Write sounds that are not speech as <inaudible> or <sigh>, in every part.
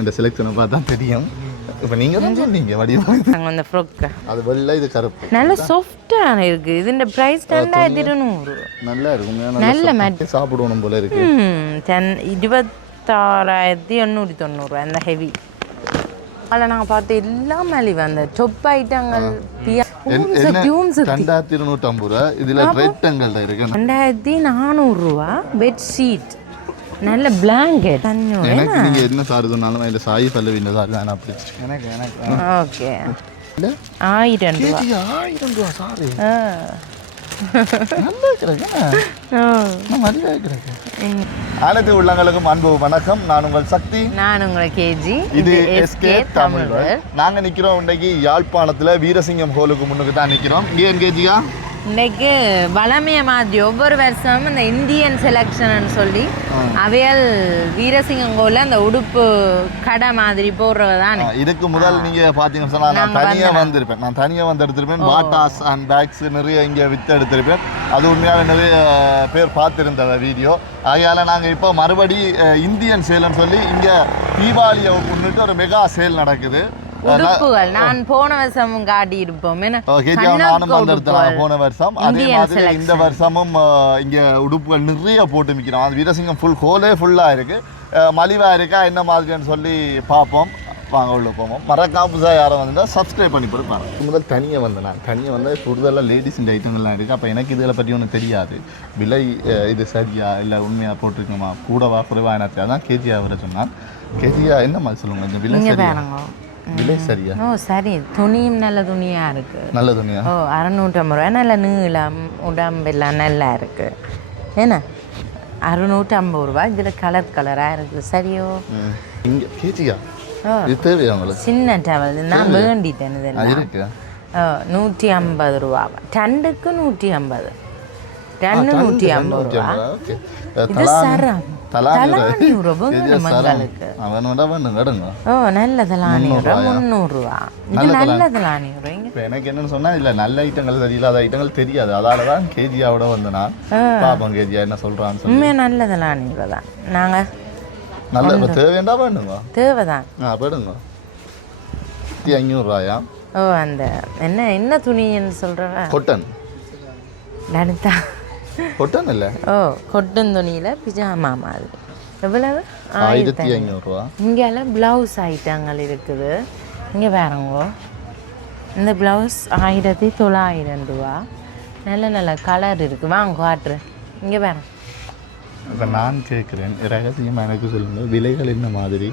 இந்த செலெக்ஷனை பார்த்தா தெரியும். இப்போ நீங்கள் தான் சொன்னீங்க வடிவம் நாங்கள் அந்த ஃப்ராக்கு அது வெள்ளை இது கருப்பு. நல்ல சாஃப்டான இருக்கு. இதுன்ற ப்ரைஸ் ரெண்டாயிரத்தி இருநூறு. நல்லா இருக்கும். நல்ல நல்லா சாப்பிடணும் போல இருக்கு. தென் இருபத்தாறாயிரத்தி எண்ணூற்றி தொண்ணூறு அந்த ஹெவி அதில் நாங்கள் பார்த்த எல்லா மலிவு அந்த டொப் ஐட்டங்கள் ரெண்டாயிரத்தி இருநூற்றம்பது ரூபா. இதில் ரெட்டங்கள்ல இருக்கு ரெண்டாயிரத்தி நானூறுரூவா பெட்ஷீட் நல்ல பிளாங்கெட் எனக்கு நீங்க என்ன சாரு சொன்னாலும் இந்த சாய் பல்லவி இந்த சாரு தான் அப்படி எனக்கு எனக்கு ஓகே. இல்ல ஆயிரம் ரூபா. கேஜி ஆயிரம் ரூபா சாரு ஆ. அனைத்து உள்ளங்களுக்கும் அன்பு வணக்கம். நான் உங்கள் சக்தி. நான் உங்களை கேஜி. இது எஸ்கே தமிழ். நாங்க நிக்கிறோம் இன்னைக்கு யாழ்ப்பாணத்துல வீரசிங்கம் ஹோலுக்கு முன்னுக்கு தான் நிக்கிறோம். இங்கே என்கேஜியா இன்னைக்கு வளமைய மாதிரி ஒவ்வொரு வருஷமும் இந்த இந்தியன் செலெக்ஷன் சொல்லி அவையல் வீரசிங்கங்கோல அந்த உடுப்பு கடை மாதிரி போடுறவ தானே இதுக்கு முதல் நீங்க பாத்தீங்கன்னு சொன்னா நான் தனியா வந்திருப்பேன். நான் தனியா வந்து எடுத்திருப்பேன். பாட்டாஸ் அண்ட் பேக்ஸ் நிறைய இங்க வித்து எடுத்திருப்பேன். அது உண்மையாவே நிறைய பேர் பார்த்திருந்த வீடியோ. ஆகையால நாங்க இப்போ மறுபடி இந்தியன் சேல்னு சொல்லி இங்க தீபாவளியை முன்னிட்டு ஒரு மெகா சேல் நடக்குது. உடுப்புகள். நான் போன வருஷமும் காட்டி இருப்போம் நானும் வந்து எடுத்தேன் போன வருஷம். அதே மாதிரி. இந்த வருஷமும் இங்க உடுப்புகள் நிறைய போட்டு மிக்கிறோம் அது வீரசிங்கம் ஃபுல் ஹோலே ஃபுல்லா இருக்கு. மலிவா இருக்கா என்ன மாதிரின்னு சொல்லி பார்ப்போம். வாங்க உள்ள போவோம். மறக்காம புதுசாக யாரும் வந்தால் சப்ஸ்கிரைப் பண்ணி போட்டு முதல் தனியாக வந்தேன் நான் தனியாக வந்து கூடுதலாக லேடிஸ் இந்த ஐட்டங்கள்லாம் இருக்குது அப்போ எனக்கு இதில் பற்றி ஒன்றும் தெரியாது. விலை இது சரியா இல்லை உண்மையாக போட்டிருக்கோமா? கூடவா குறைவா எனக்கு அதான் கேஜியா வர சொன்னான் கேஜியா என்ன மாதிரி சொல்லுங்க? இந்த விலை சரியா. பாருங்க. விலை சரியா? ஓ சரி. துணியும் நல்ல துணியா இருக்கு. நல்ல துணியா? ஓ அறநூற்றம்பது ரூபா நல்ல நீளம் உடம்பெல்லாம் நல்லா இருக்கு. என்ன அறுநூற்றம்பது ரூபா இதில் கலர் கலராக இருக்குது சரியோ. இங்க ஓ இது தேவையா உங்களுக்கு? சின்ன டவல் நான் வேண்டிட்டேன் இதெல்லாம். இருக்கு. ஓ நூற்றி ஐம்பது ரூபா டண்டுக்கு நூற்றி ஐம்பது டன்னு நூற்றி ஐம்பது ரூபா ஓகே. இது சரம். தலானி உறவு மங்களுக்கு. அவன் ஓ நல்ல தலானி உரம் முந்நூறுரூவா இது நல்ல இங்க இப்போ எனக்கு என்னன்னு சொன்னா இல்ல நல்ல ஐட்டங்கள் தெரியலாத ஐட்டங்கள் தெரியாது. அதால தான் கேஜியாவோட வந்து நான் பாப்போம் கேஜியா என்ன சொல்றான்னு சொல்லி. நல்ல தலானி உரம் தான் நாங்கள் நல்ல இப்போ தேவையாண்டா வேணுங்க? தேவை தான் ஆ போயிடுங்க ஐநூறுரூவாயா ஓ அந்த என்ன என்ன துணின்னு சொல்கிறவ கொட்டன். லலிதா இல்லை ஓ கொட்டன் துணியில் பிஜாமா மாதிரி எவ்வளவு ஆயிரத்தி ஐநூறுரூவா இங்கெல்லாம் ப்ளவுஸ் ஐட்டங்கள் இருக்குது இங்கே பாருங்க இந்த ப்ளவுஸ் ஆயிரத்தி தொள்ளாயிரம் ரூபா நல்ல நல்ல கலர் இருக்குது வாங்க காட்டுறேன் இங்கே பாருங்க இப்போ நான் கேட்குறேன் ரகசியமாக எனக்கு சொல்லுங்க விலைகள் என்ன மாதிரி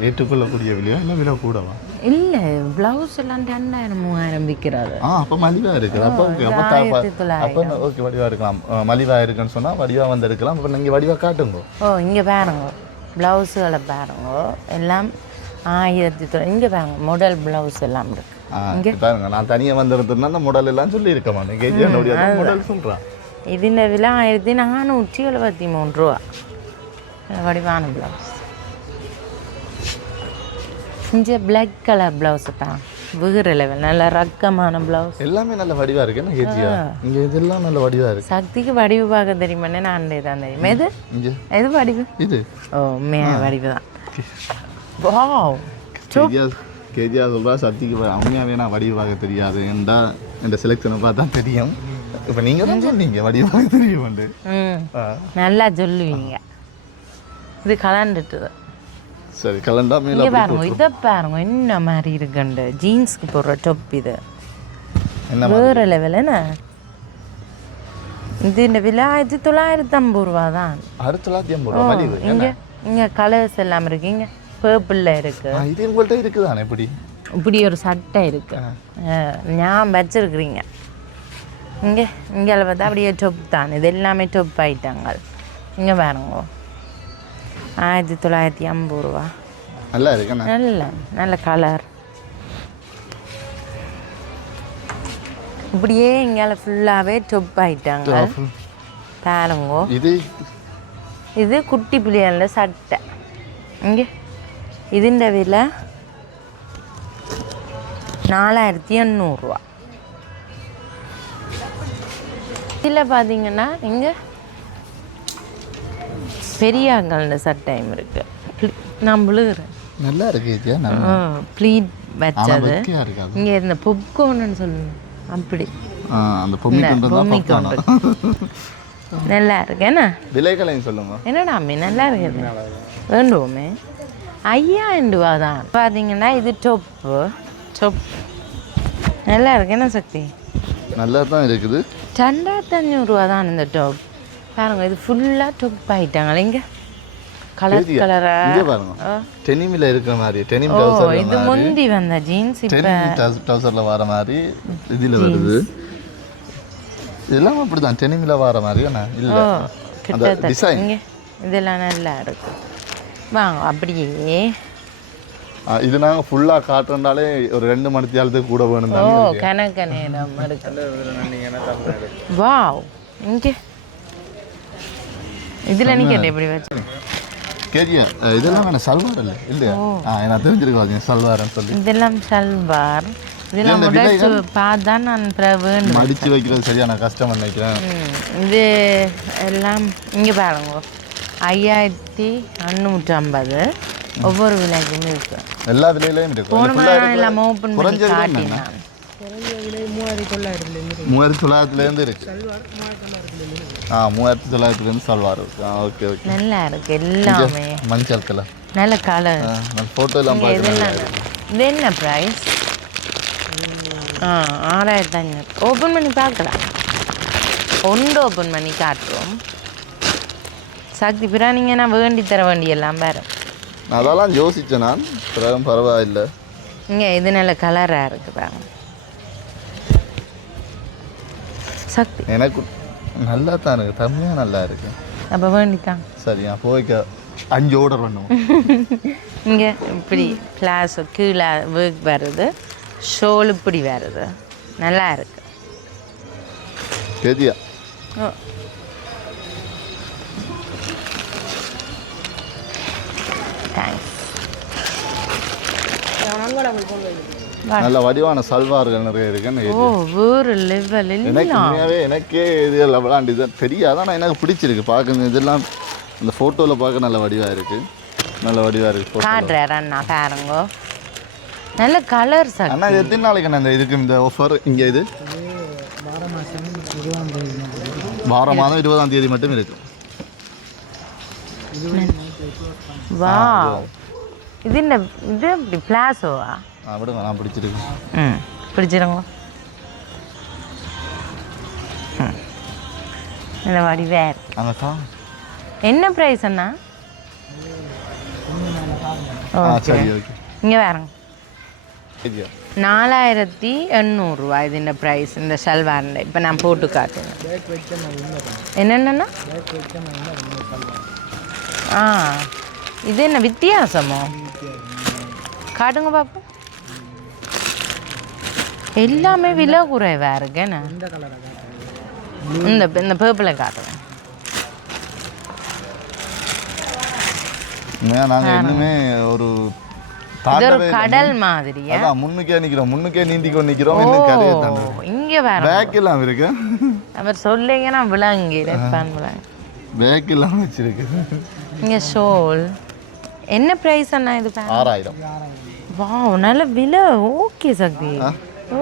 ஏற்றுக்கொள்ளக்கூடிய விலையா இல்லை விலை கூடவா இல்லை ப்ளவுஸ் எல்லாம் ரெண்டாயிரம் மூவாயிரம் விற்கிறது ஆ அப்போ மலிவாக இருக்குது அப்போ ஓகே அப்போ ஆயிரத்தி தொள்ளாயிரம் அப்போ ஓகே வடிவாக இருக்கலாம் அஹ் மலிவாக இருக்குன்னு சொன்னால் வடிவாக வந்து எடுக்கலாம் அப்போ நீங்கள் வடிவாக காட்டுங்க ஓ இங்கே பாருங்க ப்ளவுஸுகளை பாருங்க எல்லாம் ஆயிரத்தி தொ இங்கே பாருங்க மாடல் ப்ளவுஸ் எல்லாம் இருக்கு ஆ பாருங்க நான் தனியாக வந்திருந்தேன்னா அந்த மாடல் எல்லாம் சொல்லியிருக்க மாட்டேன் கேஜி என்னுடைய மாடல் சொல்கிறான் ഇതിൻ്റെ വില ആയിരത്തി നാനൂറ്റി എഴുപത്തി മൂന്ന് രൂപ വടിവാണ് ബ്ലൗസ് இங்கே பிளாக் கலர் ப்ளவுஸ் தான். வேறு லெவல் நல்ல ரக்கமான ப்ளவுஸ் எல்லாமே நல்ல வடிவாக இருக்கு. என்ன கேஜியா இங்கே இதெல்லாம் நல்ல வடிவாக இருக்கு. சக்திக்கு வடிவு பார்க்க தெரியுமானே நான் தான் தெரியும்? எது? எது வடிவு? இது. ஓ மே வடிவு தான். வாவ். கேஜியா சொல்கிறா சத்திக்கு உண்மையாக வேணா வடிவாக தெரியாது. ஏன்டா இந்த செலெக்ஷனை பார்த்தா தெரியும். இப்போ நீங்கள் தான் சொன்னீங்க வடிவாக தெரியும் ம். ஆ. நல்லா சொல்லுவீங்க. இது கலண்டுட்டுது சரி கலண்டா மேலே இங்கே பாருங்க இதை பாருங்க என்ன மாதிரி இருக்குண்டு? ஜீன்ஸ்க்கு போடுற டொப் இது. என்ன வேறு லெவல் என்ன? விலை ஆயிரத்தி தொள்ளாயிரத்தி ஐம்பது ரூபா தான் ஆயிரத்தி தொள்ளாயிரத்தி ஐம்பது ரூபா மலிவு இங்கே இங்கே கலர்ஸ் எல்லாம் இருக்கு. இது உங்கள்கிட்ட இருக்குதானே எப்படி இப்படி ஒரு சட்டை இருக்கு. ஞாபகம் வச்சிருக்கிறீங்க. இங்கே இங்கே பார்த்தா அப்படியே டொப் தான். இது எல்லாமே டொப் ஐட்டங்கள் இங்கே பாருங்க. ஆயிரத்தி தொள்ளாயிரத்தி ஐம்பது ரூபா. நல்லா இருக்கு நல்ல நல்ல கலர் இப்படியே இங்கால ஃபுல்லாகவே டொப் ஆகிட்டாங்க பாருங்கோ. இது? இது குட்டி பிள்ளைகள சட்டை. இங்கே. இதுண்ட விலை நாலாயிரத்தி எண்ணூறுரூவா இதில் பார்த்தீங்கன்னா இங்கே பெரியாங்கல்னு சட்டையும் இருக்குது நான் விழுகிறேன். நல்லா இருக்கு ப்ளீட் வச்சது. இங்கே இந்த பொப்கோன்னு சொல்லணும் அப்படி. அந்த நல்லா இருக்கு என்ன? விலைகளையும் சொல்லுங்க என்னடா அம்மி நல்லா இருக்குது. வேண்டுவோமே. ஐயாயிரம் ரூபா தான். பார்த்தீங்கன்னா இது டொப்பு டொப் நல்லா இருக்கு என்ன சக்தி? நல்லா தான் இருக்குது. ரெண்டாயிரத்தி அஞ்சூறுரூவா தான் இந்த டாப் பாருங்க இது ஃபுல்லாக டொப் ஆயிட்டாங்க இங்கே. கலர்? கலரா இங்கே பாருங்க. டெனிமில் இருக்கிற மாதிரி டெனிம் ஓ டவுசர் இது முந்தி வந்த ஜீன்ஸ் இப்போ. டெனிம் டவுசரில் வர மாதிரி இதில் வருது. இதெல்லாம் அப்படிதான் டெனிமில் வர மாதிரி இல்லை. அந்த டிசைன் இங்கே. இதெல்லாம் நல்லா இருக்கு. வாங்க அப்படியே. இது நாங்கள் ஃபுல்லாக காட்டுறதுனாலே ஒரு ரெண்டு மணி தேலத்துக்கு கூட வேணும் ஓ கணக்க நேரம் இருக்கு. வாவ் இங்கே. இதில் நீங்கள் எப்படி வச்சு கேஜியா இதெல்லாம் வேணாம் சல்வார் இல்லை இல்லையா? ஆ எனக்கு தெரிஞ்சிருக்காது சல்வார்னு சொல்லி. இதெல்லாம் சல்வார். இதெல்லாம் உடச்சு பார்த்து நான் வேண்டும் மடிச்சு வைக்கிறது சரியான கஷ்டம் நினைக்கிறேன் இது எல்லாம் இங்கே பாருங்க. ஐயாயிரத்தி அறுநூற்றி ஐம்பது ஒவ்வொரு விலைக்கும் இருக்கு. எல்லா விலையிலையும் இருக்கு. போன வாரம். எல்லாம் ஓப்பன் பண்ணி காட்டினான். மூவாயிரத்தி தொள்ளாயிரத்துலேருந்து இருக்கு. ஆ மூவாயிரத்தி தொள்ளாயிரத்துலேருந்து சல்வார் இருக்கு. ஆ ஓகே ஓகே நல்லா இருக்கு எல்லாமே. மஞ்சள் கலர் நல்ல கலர் நான் ஃபோட்டோ எல்லாம் பார்க்குறேன். இது என்ன ப்ரைஸ் ஆ ஆறாயிரத்தி அஞ்சூறு ஓப்பன் பண்ணி பார்க்கலாம். ஒன்று ஓப்பன் பண்ணி காட்டுறோம். சக்தி பிறா நீங்கள் நான் வேண்டி தர வேண்டியெல்லாம் வேறு அதெல்லாம் யோசிச்சேன் நான். பிறகு பரவாயில்லை. இங்கே இது நல்ல கலராக இருக்கு பாருங்க. சக்தி. எனக்கு நல்லா தான் இருக்கு. தம்மியாக நல்லா இருக்கு. அப்போ வேண்டித்தான். சரி நான் போய்க்க. அஞ்சு ஆர்டர் பண்ணுவோம். <laughs> இங்கே இப்படி கிளாஸ் கீழே ஒர்க் வருது ஷோல் இப்படி வருது நல்லா இருக்கு. கேதியா ஓ. தேங்க்ஸ் நல்ல வடிவான சல்வார்கள் நிறைய இருக்குன்னு ஓ வேறு எனக்கு இல்லை உண்மையாகவே எனக்கே இது லெவலான் டிசைன் தெரியாது ஆனால் எனக்கு பிடிச்சிருக்கு. பார்க்க இதெல்லாம் அந்த ஃபோட்டோவில் பார்க்க நல்ல வடிவாக இருக்கு. நல்ல வடிவாக இருக்கு. காட்டுறாரு அண்ணா பாருங்க. நல்ல கலர் சார் அண்ணா இது எத்தனை நாளைக்கு அண்ணா இந்த இதுக்கு இந்த ஆஃபர் இங்கே இது? வார மாதம் இருபதாம் தேதி மட்டும் இருக்கு. வா இது என்ன இது பிளாசோவா விடுங்க நான் பிடிச்சிருக்கு ம் பிடிச்சிருங்க. ம். நல்ல வடிவே இருக்கு அங்கே என்ன ப்ரைஸ் அண்ணா? ஓகே இங்கே வேறங்க நாலாயிரத்தி எண்ணூறுரூவா இது இந்த ப்ரைஸ் இந்த ஷல்வாரில் இப்போ நான் போட்டு காட்டுறேன். என்னென்னா ஆ இது என்ன வித்தியாசமோ? காட்டுங்க பாப்போம். எல்லாமே விலை குறைவா இருக்கு என்ன? இந்த இந்த பேர்பிளை காட்டுறேன். உண்மையாக நாங்கள் இன்னுமே ஒரு இது. கடல் மாதிரியா? அதான் முன்னுக்கே நிற்கிறோம் முன்னுக்கே நீந்திக்கொண்டு நிற்கிறோம் இன்னும் கரையை தாண்டி ஓ இங்கே வேற பேக் எல்லாம் இருக்கு. அவர் சொல்லிங்க நான் விளங்கி ரெஸ்பான் விளங்கி பேக் எல்லாம் வச்சிருக்கு. இங்கே ஷோல் என்ன ப்ரைஸ் அண்ணா இது? பா ஆறாயிரம். வாவ் நல்ல விலை. ஓகே சக்தி. ஓ.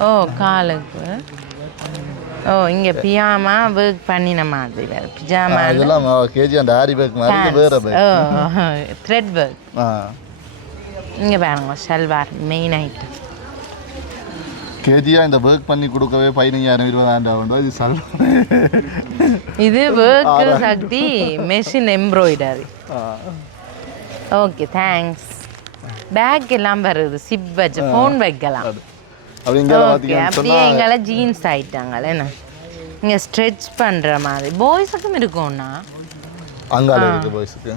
ஓ காலுக்கு. ஓ இங்கே பியாமா ஒர்க் பண்ணின மாதிரி வேறு பிஜாமா இதெல்லாம் கேஜி அந்த ஆரி பேக் மாதிரி வேற பேக் ஓ த்ரெட் ஆ. இங்கே பாருங்க ஷல்வார் மெயின் ஐட்டம் கேஜியா இந்த ஒர்க் பண்ணி கொடுக்கவே பதினஞ்சாயிரம் இருபதாயிரம் ரூபா இது சல் இது work Shakti machine embroidery okay thanks bag எல்லாம் வருது. சிப் வச்சு ஃபோன் வைக்கலாம். அப்படியே எங்களை ஜீன்ஸ் ஆயிட்டாங்களே என்ன? இங்கே ஸ்ட்ரெச் பண்ணுற மாதிரி. பாய்ஸுக்கும் இருக்கும்ண்ணா அங்கால இருக்கு பாய்ஸுக்கு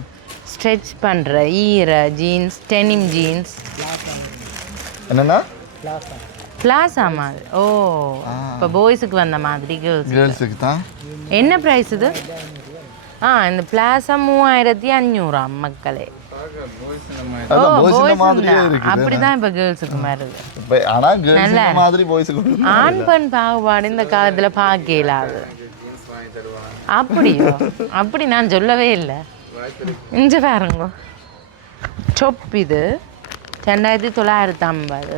ஸ்ட்ரெச் பண்ணுற ஈர ஜீன்ஸ் டெனிம் ஜீன்ஸ் என்னன்னா பிளாசா மாதிரி. ஓ இப்போ பாய்ஸுக்கு வந்த மாதிரி கேர்ள்ஸ் கேர்ள்ஸுக்கு தான்? என்ன ப்ரைஸ் இது? ஆ இந்த பிளாசா மூவாயிரத்தி அஞ்சூறா மக்களே. அப்படிதான் இப்போ கேர்ள்ஸுக்கு ஆனா கேர்ள்ஸ் மாதிரி பாய்ஸுக்கு ஆண் பெண் பாகுபாடு இந்த காலத்துல இயலாது அப்படியோ? அப்படி நான் சொல்லவே இல்லை. இங்க பாருங்க. டொப் இது. ரெண்டாயிரத்தி தொள்ளாயிரத்தி ஐம்பது.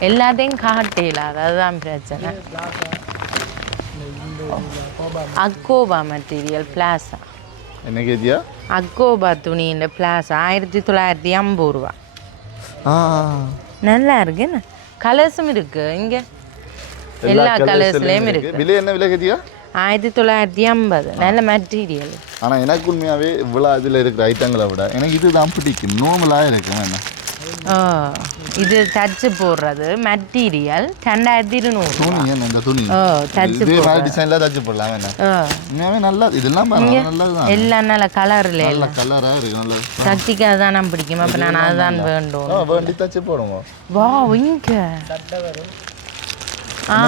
எல்லாத்தையும் காட்டையில் அதுதான் பிரச்சனை. அக்கோபா மெட்டீரியல் பிளாசா என்ன கேஜியா அக்கோபா துணியின் பிளாசா ஆயிரத்தி தொள்ளாயிரத்தி ஐம்பது ரூபா நல்லா இருக்கு என்ன கலர்ஸும் இருக்கு இங்க எல்லா கலர்ஸ்லேயும் இருக்கு விலை என்ன விலை கேஜியா ஆயிரத்தி தொள்ளாயிரத்தி ஐம்பது நல்ல மெட்டீரியல் ஆனால் எனக்கு உண்மையாகவே இவ்வளோ இதில் இருக்கிற ஐட்டங்களை விட எனக்கு இதுதான் பிடிக்கும் நார்மலாக இருக்கும் என்ன இது தச்சு போடுறது. மெட்டீரியல் ரெண்டாயிரத்தி இருநூறு துணி இந்த துணி தச்சு டிசைனில் தச்சு போடலாம் உண்மையாகவே நல்லா இதெல்லாம் பாருங்க நல்லது தான் எல்லாம் நல்ல கலர்ல நல்ல கலராக இருக்கு நல்லது சக்திக்கு அதுதான் நான் பிடிக்கும். அப்போ நான் அதுதான் வேண்டும் வேண்டி தச்சு போடுங்க. வா இங்க. ஆ.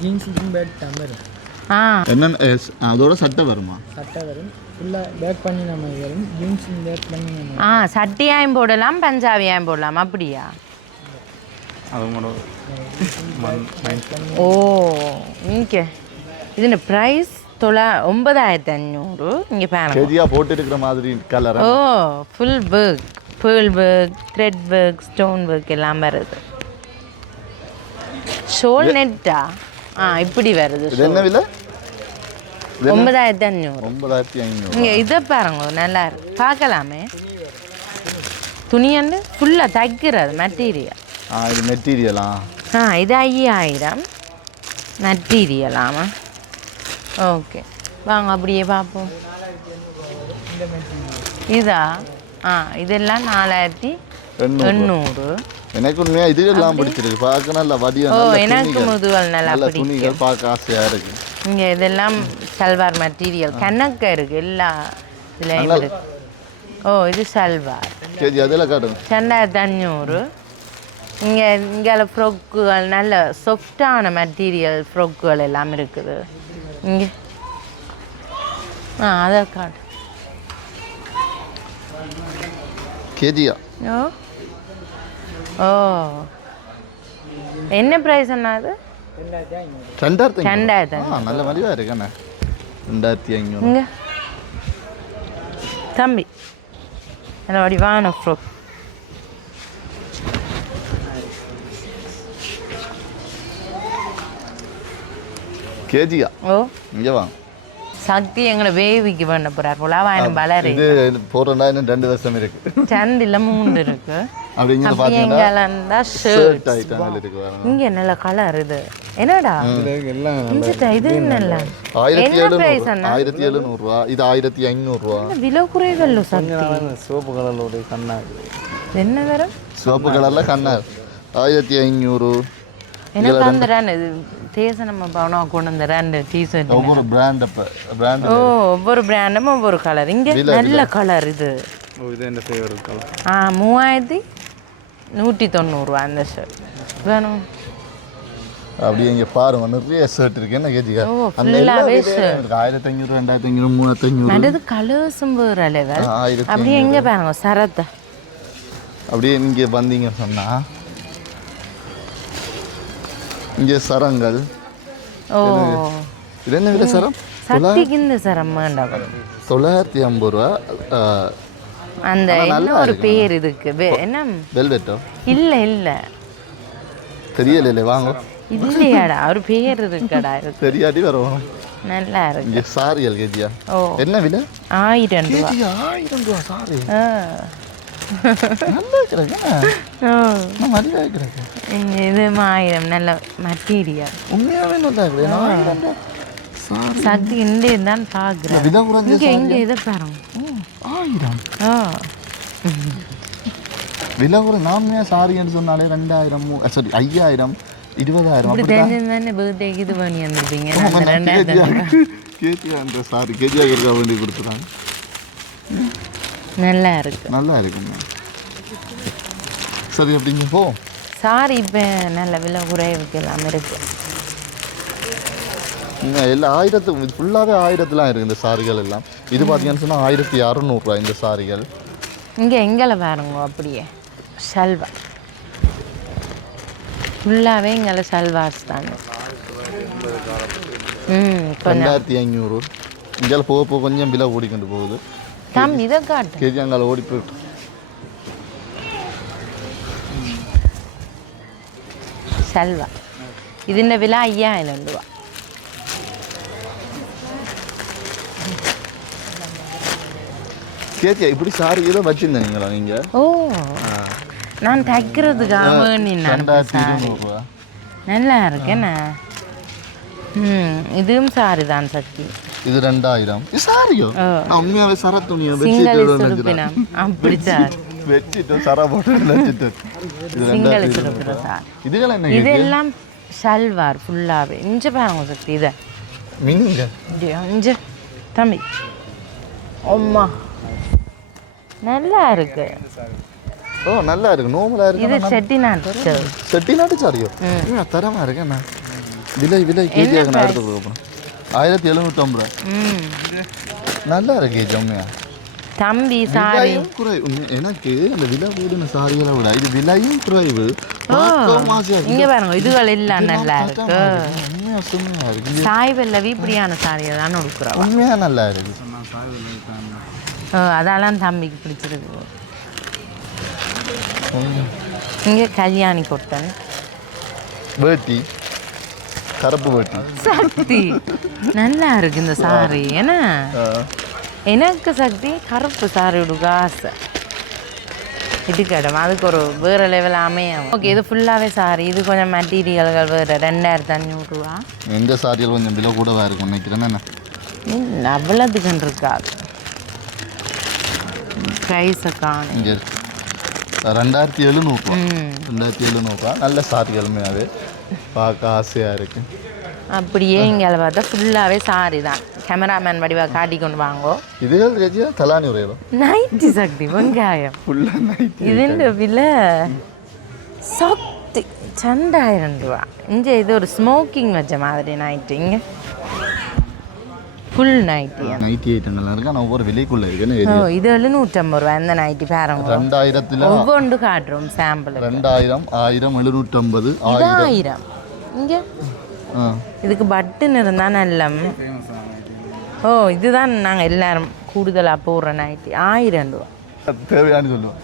ஜீன்ஸ் எஸ், அதோட சட்டை வருமா? சட்டை வரும். ஃபுல்லாக பேக் பண்ணி நம்ம வரும் ஜீன்ஸ் பேக் பண்ணி நம்ம ஆ சட்டியாயும் போடலாம் பஞ்சாபியாயும் போடலாம். அப்படியா? ஓ இங்கே. இதுன ப்ரைஸ் தொள்ளா ஒன்பதாயிரத்தி அஞ்சூறு இங்கே பாருங்க. கேஜியாக போட்டு இருக்கிற மாதிரி colour oh full work pearl work thread work stone work எல்லாம் வருது. ஷோல் நெட்டா ஆ? இப்படி வருது இது என்ன விலை? ஒன்பதாயிரத்தி அஞ்சூறு ஒன்பதாயிரத்தி ஐநூறு. இங்கே இதை பாருங்க நல்லா இருக்கு. பார்க்கலாமே. துணியண்டு ஃபுல்லாக தைக்கிறது மெட்டீரியல் ஆ இது மெட்டீரியலா ஆ? இது ஐயாயிரம். மெட்டீரியலாமா ஓகே வாங்க அப்படியே பார்ப்போம். இதா? ஆ இதெல்லாம் நாலாயிரத்தி எண்ணூறு. எனக்கு உண்மையா இது எல்லாம் பிடிச்சிருக்கு. பார்க்க நல்ல வடிவ ஓ எனக்கு. முதுவல் நல்லா துணிகள் பார்க்க ஆசையா இருக்கு. இங்கே இதெல்லாம் சல்வார் மெட்டீரியல் கணக்க இருக்கு எல்லா இதுலேயும் இருக்கு. ஓ இது சல்வார் காட்டுங்க. ரெண்டாயிரத்தி அஞ்சூறு இங்கே இங்கே ஃப்ரொக்குகள் நல்ல சாஃப்டான மெட்டீரியல் ஃப்ரொக்குகள் எல்லாம் இருக்குது. இங்கே. ஆ அதை காட்டு. கேஜியா? ஓ. ஓ. என்ன ப்ரைஸ் அது? ரெண்டாயிரத்தி. ரெண்டாயிரத்தி ஆ நல்ல மலிவா இருக்கு அண்ணா ரெண்டாயிரத்தி ஐநூறு தம்பி நல்ல வடிவான ஃப்ரொக் கேஜியா ஓ இங்க வாங்க சக்தி எங்களை வேவிக்கு பண்ண போறார். போல அவன் வளரி. இது போறேன்னா இன்னும் ரெண்டு வருஷம் இருக்கு. சந்தில மூண்டு இருக்கு. அப்படி இங்க அப்படி பாத்தீங்கன்னா ஷர்ட் ஐட்டங்கள் இருக்கு இங்க நல்ல கலர் இது? என்னடா? இது ஆயிரத்தி என்ன price எழுநூறு ஆயிரத்தி எழுநூறு ரூபா இது ஆயிரத்தி ஐநூறு ரூபா விலை குறைவல்லோ சக்தி? சோப்பு கலரில் கண்ணாடி. என்ன வரும் சிவப்பு கலர்ல கண்ணார் ஆயிரத்தி ஐநூறு. எனக்கு அந்த ரெண்டு இது தேச நம்ம பவனம் கொண்டு வந்த ரெண்டு டிஷர்ட் ஒவ்வொரு பிராண்ட் அப்ப பிராண்ட் ஓ ஒவ்வொரு பிராண்டும் ஒவ்வொரு கலர் இங்க நல்ல கலர் இது. ஓ இது என்ன ஃபேவரட் கலர் ஆ மூவாயிரத்தி நூற்றி தொண்ணூறுரூவா அந்த ஷர்ட் வேணும். அப்படியே இங்க பாருங்க நிறைய ஷர்ட் இருக்கு. என்ன கேஜிக்கா ஆயிரத்தி ஐநூறு ரெண்டாயிரத்தி ஐநூறு மூவாயிரத்தி ஐநூறு மற்றது கலர்ஸும் வேற லெவல் அப்படியே எங்க பாருங்க சரத்தை. அப்படியே இங்க வந்தீங்க சொன்னா இங்க சரங்கள். ஓ. இது என்ன விலை சரம்? சக்திக்கு இந்த சரம் வேண்டாம். தொள்ளாயிரத்தி ஐம்பது ரூபா அந்த என்ன ஒரு பேர் இதுக்கு? என்ன? வெல்வெட்டோ? இல்ல இல்ல. தெரியல வாங்க. இல்லையாடா ஒரு பேர் இருக்கடா. இருக்கு <laughs> தெரியாட்டி வரும் நல்லா இருக்கு. இங்க சாரியல் கேஜியா? ஓ. என்ன விலை? ஆயிரம் ரூபா. ஆயிரம் ரூபா சாரி. நல்லா இது ஆயிரம் நல்ல மெட்டீரியல் உண்மையாவே நல்லா சாரி சக்தி இந்த தான் பாக்குறேன் விலை குறைஞ்ச இங்க இங்க இதை பாருங்க ஆயிரம் ஓ விலை குறை நார்மையாக சாரின்னு சொன்னாலே ரெண்டாயிரம் சாரி ஐயாயிரம் இருபதாயிரம் தெரிஞ்சிருந்தானே பர்த்டேக்கு இது பண்ணி வந்திருப்பீங்க ரெண்டாயிரத்தி கேஜியான்ற சாரி கேஜியாக இருக்க வேண்டி கொடுத்துறாங்க நல்லா இருக்கு. நல்லா இருக்குங்க. சரி அப்படிங்க போ சாரி இப்போ நல்ல விலை குறைவுக்கு எல்லாம் இருக்கு. எல்லா ஆயிரத்து இது ஃபுல்லாகவே ஆயிரத்துலாம் இருக்குது இந்த சாரிகள் எல்லாம். இது பார்த்தீங்கன்னு சொன்னால் ஆயிரத்தி அறநூறுவா இந்த சாரிகள். இங்கே எங்களை பாருங்க அப்படியே. சல்வா ஃபுல்லாகவே எங்களை சல்வாஸ் தாங்க. ம் ரெண்டாயிரத்தி ஐநூறு. இங்கே போக போக கொஞ்சம் விலை ஓடிக்கொண்டு போகுது. தம்பி இதை காட்டு கேஜி அங்கால ஓடி போயிட்டு செல்வா ഇതിൻ്റെ വില അയ്യായിരം രൂപ கேஜி இப்படி சாரி ஏதோ வச்சிருந்தீங்களா நீங்க ஓ நான் தைக்கிறதுக்காக வேண்டி நான் ரெண்டாயிரத்தி இருநூறுவா நல்லா இருக்கேண்ணே ம் இதுவும் சாரி தான் சக்தி இது ரெண்டாயிரம். இது சாரியோ உண்மையாவே சர துணியை வச்சுட்டு சார் போட்டு வச்சுட்டு இது சார் இதுகள் என்ன இதெல்லாம் சல்வார் ஃபுல்லாகவே இஞ்ச பாருங்க சக்தி இதை. மிங்க இஞ்ச. தம்பி. அம்மா. நல்லா இருக்கு. ஓ நல்லா இருக்கு. நோமலா இது இருக்கு செட்டிநாட்டு செட்டி நாட்டு சாரியோ தரமா இருக்கு என்ன விலை விலை கேஜியாக நான் எடுத்து கொடுப்பேன் ஆயிரத்தி எழுநூற்றம்பது ரூபா நல்லா இருக்கு கேஜி உண்மையா தம்பி சாரி. விலையும் குறை உண்மை- எனக்கு அந்த விலை கூடின சாரியெல்லாம் விட இது விலையும் குறைவு. இங்க பாருங்க இதுகள் எல்லாம் நல்லா இருக்கு. சாய் வெள்ளவி இப்படியான சாரியை தான் உடுக்குறோம் உண்மையா நல்லா இருக்கு. அதெல்லாம் தம்பிக்கு பிடிச்சிருக்கு. இங்கே கல்யாணி கொட்டன் வேட்டி. கருப்பு வேட்டி சக்தி நல்லா இருக்கு இந்த சாரி என்ன. எனக்கு சக்தி கருப்பு சாரி உடுக்க ஆசை இதுக்கிடம் அதுக்கு ஒரு வேறு லெவல் அமையும் ஓகே இது ஃபுல்லாகவே சாரி இது கொஞ்சம் மெட்டீரியல்கள் வேறு ரெண்டாயிரத்து அஞ்சூறுரூவா இந்த சாரியில் கொஞ்சம் விலை கூடவா இருக்கும் நினைக்கிறேன் என்ன அவ்வளோதுக்குன்னு இருக்காது ப்ரைஸை காணும் இங்கே ரெண்டாயிரத்தி எழுநூறுவா ம் ரெண்டாயிரத்தி எழுநூறுவா நல்ல சாரிகளுமே அது பார்க்க ஆசையாக இருக்குது அப்படியே இங்கே பார்த்தா ஃபுல்லாகவே சாரி தான். கேமராமேன் வடிவா காட்டி கொண்டு வாங்கோ. இதுகள் ரெஜியா தலானி உரையோ நைட்டி சக்தி வெங்காயம். ஃபுல்லாக நைட்டி இதுன்ற வில? சக்தி ரெண்டாயிரம் ரூபா. இங்கே இது ஒரு ஸ்மோக்கிங் வச்ச மாதிரி நைட்டிங்க ஃபுல் நைட்டி நைட்டி ஐட்டம் நல்லா இருக்கு. ஆனால் ஒவ்வொரு விலைக்குள்ள இருக்குன்னு ஓ இது எழுநூற்றம்பது ரூபா இந்த நைட்டி பாருங்க. ரெண்டாயிரத்துல ஒவ்வொன்று காட்டுறோம் சாம்பிள் ரெண்டாயிரம் ஆயிரம் எழுநூற்றம்பது ஆயிரம். இங்கே? இதுக்கு பட்டன் இருந்தால் நல்ல ஓ இதுதான் நாங்கள் எல்லாரும் கூடுதலாக போடுற நைட்டி ஆயிரம் ரூபா. தேவையானு சொல்லுவோம்.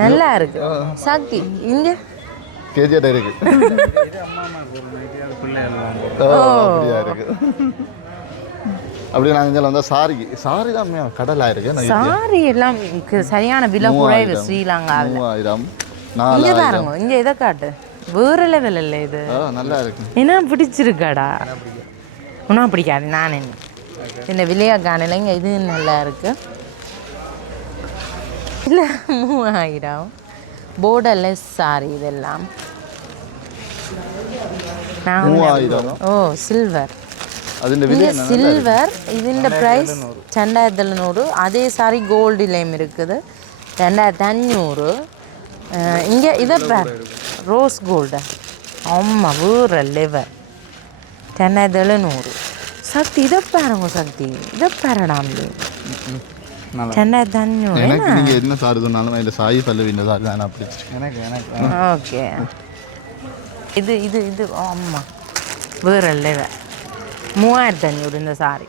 நல்லா இருக்கு. சாக்தி இங்கே? கேஜியாட்ட இருக்கு <laughs> அப்படியா இருக்கு. அப்படியே நாங்கள் வந்தால் சாரி சாரி தான் கடலாக இருக்கு சாரி எல்லாம் சரியான விலை குறைவு ஸ்ரீலங்காவில். மூவாயிரம். இங்க பாருங்க இங்க இதை காட்டு. வேற லெவல் இல்ல இது. நல்லா இருக்கு. என்ன பிடிச்சிருக்காடா? உனா பிடிக்காது நான் என்ன? இந்த விலையா காணல இங்க இது நல்லா இருக்கு. இல்ல மூவாயிரம். போர்டர்லெஸ் சாரி இதெல்லாம் நான் வந்து- மூவாயிரம் ஓ சில்வர் അതിൻ്റെ വില இங்கே சில்வர் ഇതിൻ്റെ ப்ரைஸ் ரெண்டாயிரத்தி எழுநூறு அதே சாரி கோல்டுலேயும் இருக்குது ரெண்டாயிரத்தி அஞ்சூறு இங்கே இதை பார் ரோஸ் கோல்டு ஆமாம் வேற லெவல் ரெண்டாயிரத்தி எழுநூறு சக்தி இதை பாருங்க சக்தி இதை பாருடாம்பி ரெண்டாயிரத்தி அஞ்சூறு எனக்கு நீங்கள் என்ன சாரி சொன்னாலும் இந்த சாய் பல்லவிஇந்த சாரி தான் நான் பிடிச்சிருக்கேன் எனக்கு எனக்கு ஓகே. இது இது இது ஆமாம் வேற லெவல் மூவாயிரத்தி அஞ்சூறு இந்த சாரி.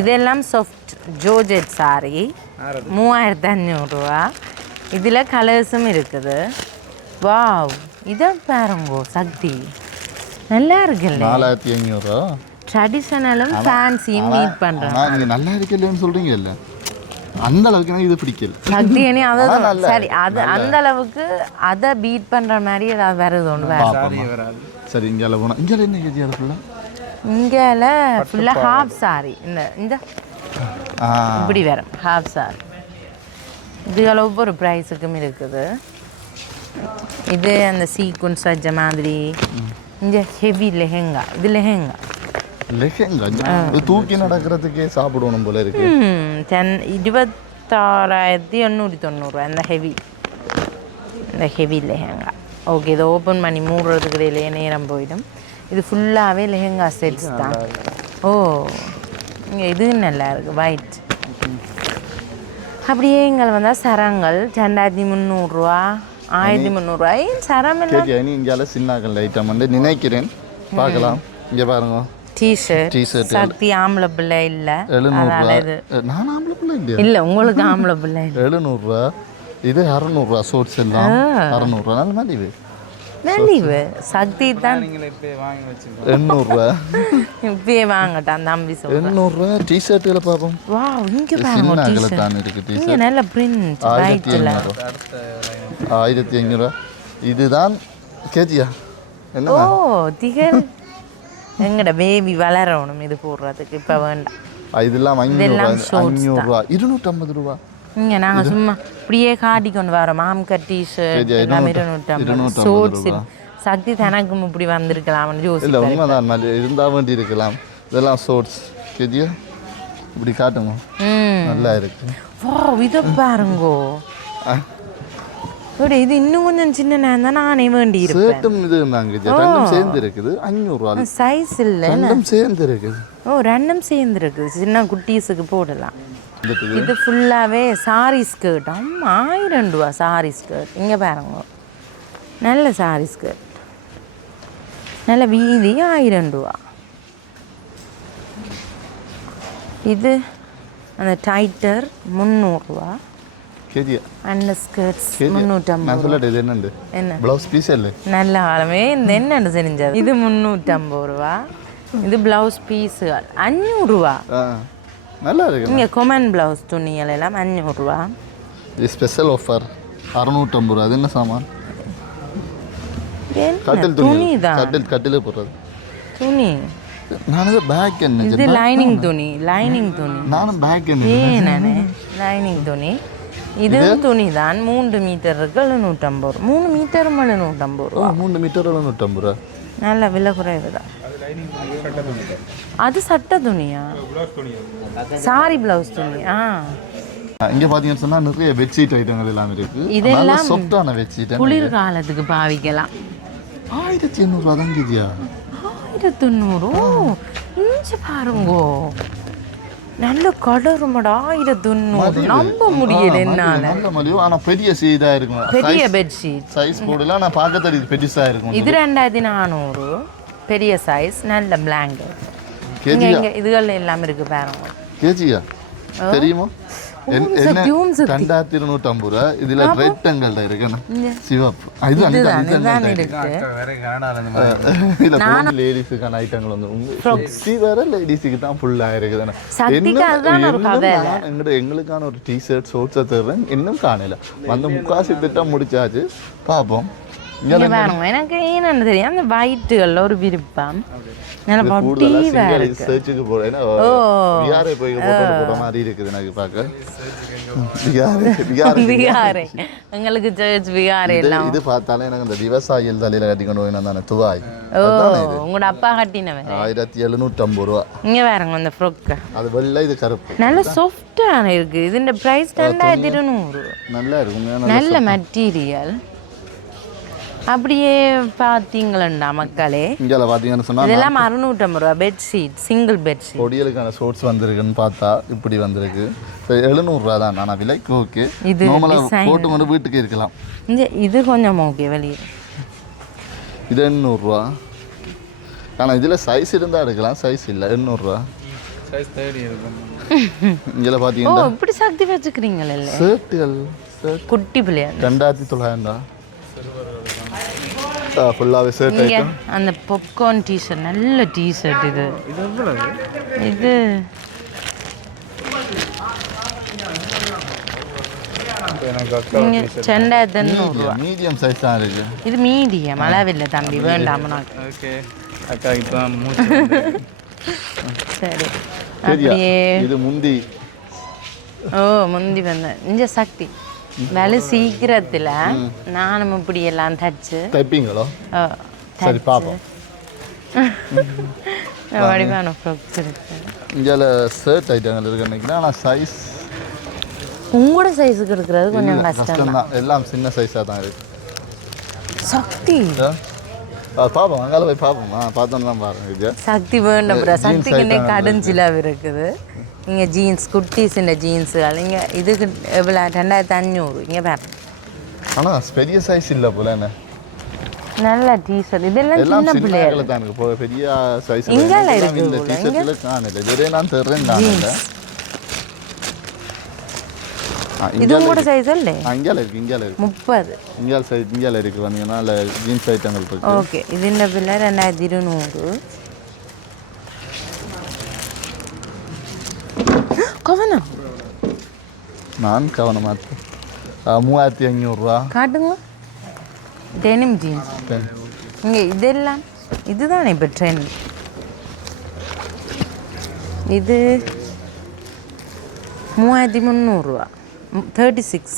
இதெல்லாம் சாஃப்ட் ஜோஜெட் சாரி. மூவாயிரத்தி அஞ்சூறுரூவா இதில் கலர்ஸும் இருக்குது. வாவ் இதை பாருங்கோ சக்தி. நல்லா இருக்குல்ல. நாலாயிரத்தி ஐநூறுரூவா ட்ரெடிஷ்னலும் ஃபேன்சியும் மீட் பண்ணுறோம் ஆனால் நீங்கள் நல்லா இருக்கலன்னு சொல்கிறீங்க இல்லை அந்த அளவுக்கு எனக்கு இது பிடிக்கல. சக்தி இனி அதை ஆனா நல்லா சரி அது அந்த அளவுக்கு அதை பீட் பண்ணுற மாதிரி ஏதாவது வருது ஒன்று வேறு. சரி இங்கே போனால் இங்கே என்ன கேஜி ஃபுல்லாக இங்கேல ஃபுல்லாக ஹாஃப் சாரி இந்த இந்த. ஆ. இப்படி வரும் ஹாஃப் சாரி இதுகள் ஒவ்வொரு ப்ரைஸுக்கும் இருக்குது. இது அந்த சீக்குன்ஸ் வச்ச மாதிரி. இந்த ஹெவி லெஹெங்கா. இது லெஹெங்கா. இது தூக்கி நடக்கிறதுக்கே சாப்பிடணும் போல இருக்கு டென் இருபத்தாறாயிரத்தி எண்ணூற்றி தொண்ணூறுரூவா இந்த ஹெவி இந்த ஹெவி லெஹெங்கா ஓகே இதை ஓப்பன் பண்ணி மூடுறதுக்கு இடையிலேயே நேரம் போயிடும் இது ஃபுல்லாகவே லெஹெங்கா செட்ஸ் தான் ஓ இங்கே இது நல்லா இருக்குது ஒயிட் அப்படியே இங்கே வந்தால் சரங்கள் ரெண்டாயிரத்தி முந்நூறுரூவா ஆயிரத்தி முந்நூறுரூவா ஏன் சரம் நீ இங்கே சின்னாக்கள் ஐட்டம் வந்து நினைக்கிறேன் பார்க்கலாம் இங்கே பாருங்க டிஷர்ட் T-shirt. சக்தி ஆம்பளை பிள்ளை இல்ல. எழுநூறுவா நான் ஆம்பளை பிள்ளை இல்லையா? இல்ல உங்களுக்கு ஆம்பளை பிள்ளை இல்ல எழுநூறுவா இது அறநூறுவா சோட்ஸ் எல்லாம் அறநூறுவா நல்ல மலிவு. சக்தி தான். எண்ணூறுவா இப்பயே வாங்கட்டான் தம்பி சொல்றேன் எண்ணூறுவா டிஷர்ட்டுகளை பார்ப்போம் வா இங்க பாருங்க டிஷர்ட் தான் இருக்கு டிஷர்ட் நல்ல பிரிண்ட் ஆயிரத்தி ஐநூறு ஆயிரத்தி ஐநூறுவா இதுதான் கேஜியா? என்ன ஓ திகழ். எங்கட பேபி வளரணும் இது போடுறதுக்கு. இப்ப வேண்டாம். இதெல்லாம் ஐநூறுரூவா இருநூற்றம்பது ரூபா. இங்க நாங்க சும்மா இப்படியே காட்டி கொண்டு வரோம். மாம்கர் டிஷர்ட் எல்லாம் இருநூற்று- இருநூற்றம்பது ஷோர்ட்ஸ். சக்தி தனக்கும் இப்படி வந்திருக்கலாம்னு இல்லை உண்மைதான் இருந்தால் வேண்டி இருக்கலாம். இதெல்லாம் ஷோர்ட்ஸ் கேஜியா இப்படி காட்டுங்க. நல்லா இருக்கு. வா இதை பாருங்கோ. கொஞ்சம் சின்ன நேரம் தான் நானே வேண்டி இருப்பேன் ஷர்ட்டும் இது இருந்தாங்க ரெண்டும் சேர்ந்து இருக்குது அஞ்சூறுரூவா சைஸ் இல்லை ரெண்டும் சேர்ந்து இருக்குது ஓ ரெண்டும் சேர்ந்துருக்கு சின்ன குட்டீஸுக்கு போடலாம் வந்துட்டு இது ஃபுல்லாகவே சாரி ஸ்கர்ட் அம்மா ஆயிரம் ரூபா சாரி ஸ்கர்ட் இங்கே பாருங்க நல்ல சாரி ஸ்கர்ட் நல்ல வீதி ஆயிரம் ரூபா இது அந்த டைட்டர் முந்நூறுரூவா கேஜியா முந்நூற்றம்பது நான் சொல்லட்டு இது என்னண்டு என்ன ப்ளவுஸ் பீஸ் இல்லை நல்ல காலமே இந்த என்னென்னு செஞ்சது இது முந்நூற்றம்பது ரூபா இது ப்ளவுஸ் பீஸுகள் அஞ்சூறுரூவா ஆ நல்லா இருக்கு இங்கே கொமன் ப்ளவுஸ் துணிகள் எல்லாம் அஞ்சூறுரூவா இது ஸ்பெஷல் ஆஃபர் அறநூற்றம்பது ரூபா அது என்ன சாமான் என்ன கட்டில் துணி துணி தான் கட்டில் கட்டிலே போடுறது துணி நானும் பேக் என்ன இது லைனிங் துணி லைனிங் துணி நானும் பேக் என்ன ஏனே லைனிங் துணி இதுவும் துணி தான் மூன்று மீட்டருக்கு எழுநூற்றம்பது ரூபா. மூணு மீட்டரும் எழுநூற்றம்பது ரூபா. மூணு மீட்டர் நூற்றம்பது ரூபா. நல்ல விலை குறைவு தான் அது சட்டை துணியா? சாரி ப்ளவுஸ் துணி. ஆ. இங்கே பார்த்தீங்கன்னு சொன்னால் நிறைய பெட்ஷீட் ஐட்டங்கள் எல்லாம் இருக்கு. இதெல்லாம் சாஃப்டான பெட்ஷீட் குளிர்காலத்துக்கு பாவிக்கலாம். ஆயிரத்தி எண்ணூறுவா தான் கேஜியா ஆயிரத்தி நூறு இஞ்சி பாருங்கோ. நல்ல கடருமடா ஆயிரத்தி நூறு நம்ப முடியல என்னால. நல்ல மலிவு ஆனால் பெரிய சீதாக இருக்கும் பெரிய பெட்ஷீட் சைஸ் போடல ஆனால் பார்க்க தெரியுது பெருசாக இருக்கும். இது ரெண்டாயிரத்தி நானூறு. பெரிய சைஸ் நல்ல பிளாங்கெட் இதுகள் எல்லாம் இருக்கு பாருங்க. கேஜியா? தெரியுமா? ரெண்டாயிரத்தி இருநூற்றம்பது ரூபா இதில் ரெட்டங்கள்ல இருக்குண்ணா இங்க. சிவப்பு இது லேடிஸுக்கான ஐட்டங்கள் வந்து வேற லேடிஸுக்கு தான் ஃபுல்லாக இருக்குதானே சக்திக்கு அதுதான் ஒரு கதை. எங்கிட்ட எங்களுக்கான ஒரு டிஷர்ட் ஷோர்ட்ஸை தருவேன் இன்னும் காணல வந்து முக்காசி திட்டம் முடிச்சாச்சு பார்ப்போம் இங்க பாருங்க எனக்கு என்னன்னு தெரியும் அந்த வயிற்றுகள்ல ஒரு விருப்பம் நல்ல பொட்டி வேற இருக்கு சர்ச்சுக்கு போகிறேன் ஏன்னா விஆர்ஐ போய் போட்டோ போட்ட மாதிரி இருக்குது எனக்கு பார்க்க விஆர்ஐ விஆர்ஐ விகாரை எங்களுக்கு சர்ச் இது எல்லாம் இது பார்த்தாலே எனக்கு இந்த விவசாயிகள் தலையில கட்டி கொண்டு போய் தானே துவாய் ஓ உங்களோட அப்பா கட்டினவன் ஆயிரத்தி எழுநூற்றம்பது ரூபா இங்க பாருங்க அந்த ஃப்ரொக்கு அது வெள்ளை இது கருப்பு நல்ல சாஃப்டான இருக்கு இதுன்ற பிரைஸ் ரெண்டாயிரத்தி இருநூறு நல்லா இருக்கும் உண்மையா நல்ல மெட்டீரியல் அப்படியே பார்த்தீங்களா மக்களே? இங்கே பார்த்தீங்கன்னு சொன்னால் இதெல்லாம் அறுநூற்றம்பது ரூபா பெட்ஷீட் சிங்கிள் பெட்ஷீட் பொடியலுக்கான ஷோர்ட்ஸ் வந்திருக்குன்னு பார்த்தா இப்படி வந்திருக்கு. எழுநூறுரூவா தான். ஆனால் விலைக்கு ஓகே. இது. போட்டு கொண்டு வீட்டுக்கு இருக்கலாம். இந்த இது கொஞ்சம் ஓகே வெளியே. இது எண்ணூறுரூவா ஆனால் இதில் சைஸ் இருந்தால் எடுக்கலாம். சைஸ் இல்லை. எண்ணூறுரூவா சைஸ் தேடி இருக்கும். இதில் ஓ பார்த்தீங்கன்னா இப்படி சக்தி வச்சுக்கிறீங்களே. ஷர்ட்டுகள் ஷர்ட் குட்டி பிள்ளையார் ரெண்டாயிரத்தி தொள்ளாயிரம் தான் ஃபுல்லாகவே ஷர்ட் இங்க அந்த பாப்கார்ன் டிஷர்ட் நல்ல டிஷர்ட் இது. இது ரெண்டாயிரத்தி எண்ணூறுரூவா மீடியம் சைஸ் தான் இருக்கு. இது மீடியம் அளவில்லை தம்பி வேண்டாம் ஓகே. அக்கா இப்போ. சரி. சரியா? அப்படியே. இது முந்தி. ஓ முந்தி வந்தேன். இங்க சக்தி. வேலை சீக்கிரத்தில் நானும் இப்படி எல்லாம் தச்சு. தைப்பீங்களோ? சரி பார்ப்போம் <laughs> வடிவான ஃப்ராக்ஸ் இருக்கு. இங்கே ஷர்ட் ஐட்டங்கள் இருக்கு நினைக்கிறேன் ஆனால் சைஸ் உங்களோட சைஸுக்கு இருக்கிறது கொஞ்சம் கஷ்டம் தான். எல்லாம் சின்ன சைஸாக தான் இருக்கு. சக்தி. பார்ப்போம் அங்கால போய் பார்ப்போம் பார்த்தோம்னா பாருங்க விஜயா சக்தி வேணும் அப்புறம் சக்திக்கு இன்னைக்கு கடைஞ்சிலாக இருக்குது. இங்கே ஜீன்ஸ் குட்டீஸின் ஜீன்ஸ் இங்கே இதுக்கு எவ்வளோ? ரெண்டாயிரத்தி அஞ்சூறு இங்க பாருங்க ஆனால் பெரிய சைஸ் இல்லை போல என்ன? நல்ல டீஷர்ட் இதெல்லாம் சின்ன பிள்ளைகள். தான் இருக்கு. பெரிய சைஸ் இங்கே? இருக்கு இங்கே நான் தர்றேன் நான் இதுவும் கூட சைஸ் இல்ல இங்கால இருக்கு இங்கால இருக்கு. 30 இங்கால சைஸ் இங்கால இருக்கு. வந்தீங்கன்னா ஜீன்ஸ் ஐட்டங்கள் இருக்கு ஓகே இது இந்த பில்ல 2200 கவனம். நான் கவனமா மூவாயிரத்தி ஐநூறுரூவா காட்டுங்க. டெனிம் ஜீன்ஸ் இங்கே இதெல்லாம் இதுதான் இப்போ ட்ரெண்ட் இது மூவாயிரத்தி முந்நூறுரூவா தேர்ட்டி சிக்ஸ்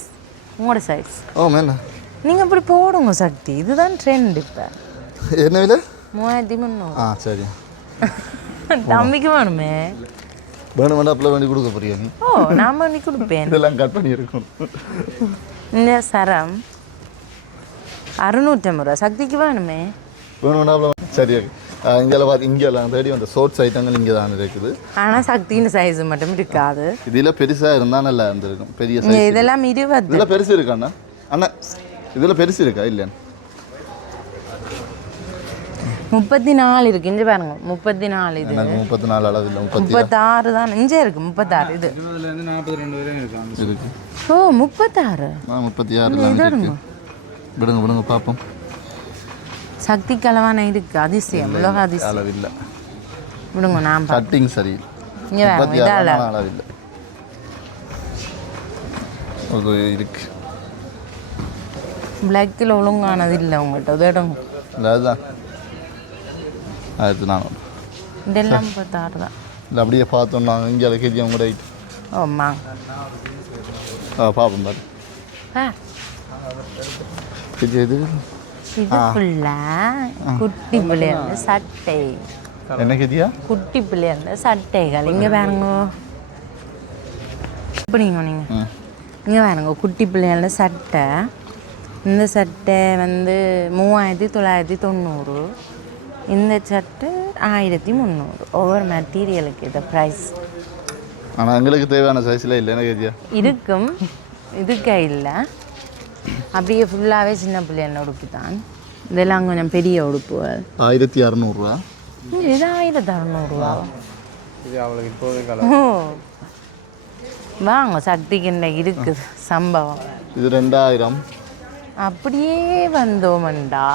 உங்களோட சைஸ் ஓ மேல. நீங்கள் இப்படி போடுங்க சக்தி. இதுதான் ட்ரெண்ட் இப்போ. என்ன விலை? மூவாயிரத்தி முந்நூறு. ஆ சரி. <laughs> தம்பிக்கு வேணுமே. வேணும் வேண்டாம் அப்பல வேண்டி கொடுக்க போறியா நீ? ஓ நான் பண்ணி கொடுப்பேன். இதெல்லாம் கட் பண்ணி இருக்கும் இந்த சரம். அறுநூற்றம்பது ரூபா. சக்திக்கு வேணுமே. வேணும் வேண்டாம் சரி. இங்கே பார்த்து இங்கே தேடி வந்த சோட்ஸ் ஐட்டங்கள் இங்கே தான் இருக்குது. ஆனால் சக்தின்னு சைஸ் மட்டும் இருக்காது. இதில் பெருசாக இருந்தால் நல்லா இருந்திருக்கும் பெரிய சைஸ் இதெல்லாம் இருபது. இதில் பெருசு இருக்கா அண்ணா? அண்ணா இதில் பெருசு இருக்கா இல்லையா? முப்பத்தி நாலு இருக்கு இங்கே பாருங்க முப்பத்தி நாலு இது. எனக்கு முப்பத்தி நாலு அளவு இல்லை முப்பத்தி முப்பத்தாறு தான் இங்கே இருக்கு முப்பத்தாறு இது. ஓ முப்பத்தாறு? ஆ முப்பத்தி ஆறு விடுங்க விடுங்க பார்ப்போம் சக்தி கலவான இருக்கு அதிசயம் உலக அதிசயம். அளவு இல்லை விடுங்க நான் கட்டிங் சரி. இதால. தான் அளவு இல்லை ஒரு இருக்கு. பிளாக்கில் ஒழுங்கானது இல்லை உங்கள்கிட்ட இல்லை அதுதான். ஆயிரத்தி நானூறு இதெல்லாம் முப்பத்தாறு தான் இல்லை அப்படியே பார்த்தோம் நாங்கள் இங்கே கேஜி அவங்க ரைட் ஓம்மா ஆ பார்ப்போம் பாரு ஆ. இது இது ஃபுல்லாக குட்டி பிள்ளையோட சட்டை. என்ன கேஜியா குட்டி பிள்ளையோட சட்டைகள். இங்கே பாருங்க. நீங்கள் ம். இங்கே பாருங்க குட்டி பிள்ளையோட சட்டை. இந்த சட்டை வந்து மூவாயிரத்தி தொள்ளாயிரத்தி தொண்ணூறு. இந்த சட்டை ஆயிரத்தி முந்நூறு. ஒவ்வொரு மெட்டீரியலுக்கு இது ப்ரைஸ் ஆனால் எங்களுக்கு தேவையான சைஸில் இல்லை. என்ன இருக்கும். இதுக்கே இல்லை. அப்படியே ஃபுல்லாகவே சின்ன பிள்ளையான உடுப்பு தான் இதெல்லாம் கொஞ்சம் பெரிய உடுப்புகள் ஆயிரத்தி அறநூறுவா. இது ஆயிரத்தி அறநூறுவா? வாங்க சக்திக்கு இன்னைக்கு இருக்குது சம்பவம். இது ரெண்டாயிரம். அப்படியே வந்தோமண்டா.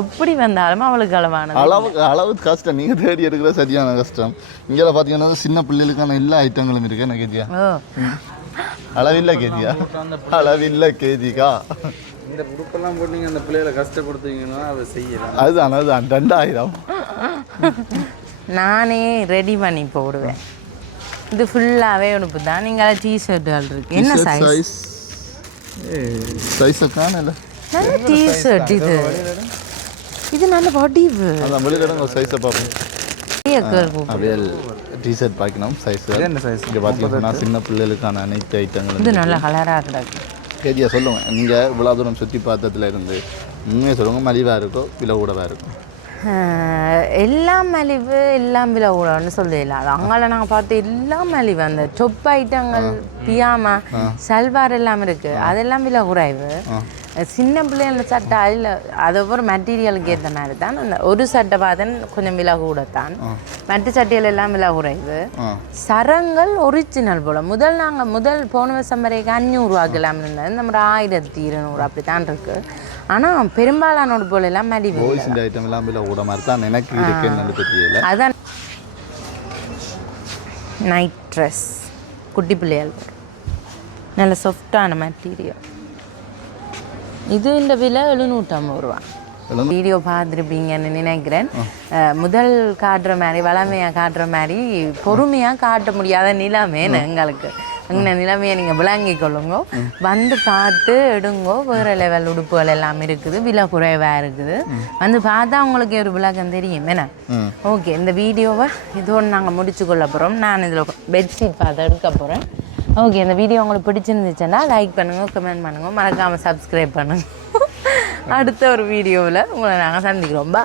எப்படி வந்தாலும் அவளுக்கு அளவானது. அளவு அளவு கஷ்டம். நீங்கள் தேடி எடுக்கிற சரியான கஷ்டம். இங்கே பார்த்தீங்கன்னா சின்ன பிள்ளைகளுக்கான எல்லா ஐட்டங்களும் இருக்கு என்ன கேஜியா ஓ. அளவில்லை கேஜியா அளவில்லை கேஜிக்கா இந்த உடுப்பெல்லாம் போட்டு நீங்கள் அந்த பிள்ளைகளை கஷ்டப்படுத்துவீங்கன்னா அதை செய்யலாம். அதுதான் அதுதான். ரெண்டாயிரம். நானே ரெடி பண்ணி போடுவேன். இது ஃபுல்லாகவே உடுப்பு தான். நீங்கள் டிஷர்ட்டுகள் இருக்கு. என்ன சைஸ் சைஸ் காணல. நல்ல டிஷர்ட் இது இது? நல்ல வடிவு அதான் வெளியிட சைஸை பார்ப்போம். அப்படியே டிஷர்ட் பார்க்கணும் சைஸ் என்ன size? இங்கே பார்த்தீங்கன்னா சின்ன பிள்ளைகளுக்கான அனைத்து ஐட்டங்களும் இது நல்ல கலராக கிடக்கு கேஜியா சொல்லுங்க. நீங்கள் இவ்வளோ தூரம் சுற்றி பார்த்ததுல இருந்து உண்மையை சொல்லுங்க மலிவாக இருக்கோ விலை கூடவாக இருக்கும் எல்லாம் மலிவு எல்லாம் விலை கூடன்னு சொல்லல அது அங்கால நாங்கள் பார்த்து எல்லாம் மலிவு. அந்த டொப் ஐட்டங்கள் பியாமா சல்வார் எல்லாம் இருக்கு. அதெல்லாம் விலை குறைவு. சின்ன பிள்ளைங்கள சட்டை அதில் அது ஒவ்வொரு மெட்டீரியலுக்கு ஏற்ற மாதிரி தான். அந்த ஒரு சட்டை பார்த்தேன் கொஞ்சம் விலை கூட தான். மற்ற சட்டைகள் எல்லாம் விலை குறைவு. சரங்கள் ஒரிஜினல் போல. முதல் நாங்கள் முதல் போன வருஷம் வரைக்கும் அஞ்சூறுவாக்கு எல்லாம் இருந்தது. நம்ம ஆயிரத்தி இருநூறு அப்படி தான் இருக்கு. ஆனால் பெரும்பாலான உடுப்புகள் எல்லாம் தெரியல. அதான். நைட் ட்ரெஸ் குட்டி பிள்ளைகள். வரும். நல்ல சாஃப்டான மெட்டீரியல் இது இந்த விலை எழுநூற்றம்பது ரூபா. வீடியோ பார்த்துருப்பீங்கன்னு நினைக்கிறேன். முதல் காட்டுற மாதிரி வளமையாக காட்டுற மாதிரி பொறுமையாக காட்ட முடியாத நிலைமை எங்களுக்கு. இந்த நிலைமையை நீங்கள் விளங்கிக் கொள்ளுங்க. வந்து பார்த்து எடுங்கோ. வேறு லெவல் உடுப்புகள் எல்லாம் இருக்குது. விலை குறைவாக இருக்குது. வந்து பார்த்தா உங்களுக்கு ஒரு விளக்கம் தெரியும். என்ன? ஓகே இந்த வீடியோவை இதோடு நாங்கள் முடிச்சு கொள்ள போகிறோம் நான் இதில் பெட்ஷீட் பார்த்து எடுக்க போகிறேன் ஓகே இந்த வீடியோ உங்களுக்கு பிடிச்சிருந்துச்சுன்னா லைக் பண்ணுங்கள் கமெண்ட் பண்ணுங்கள் மறக்காமல் சப்ஸ்கிரைப் பண்ணுங்கள் அடுத்த ஒரு வீடியோவில் உங்களை நாங்கள் சந்திக்கிறோம். பா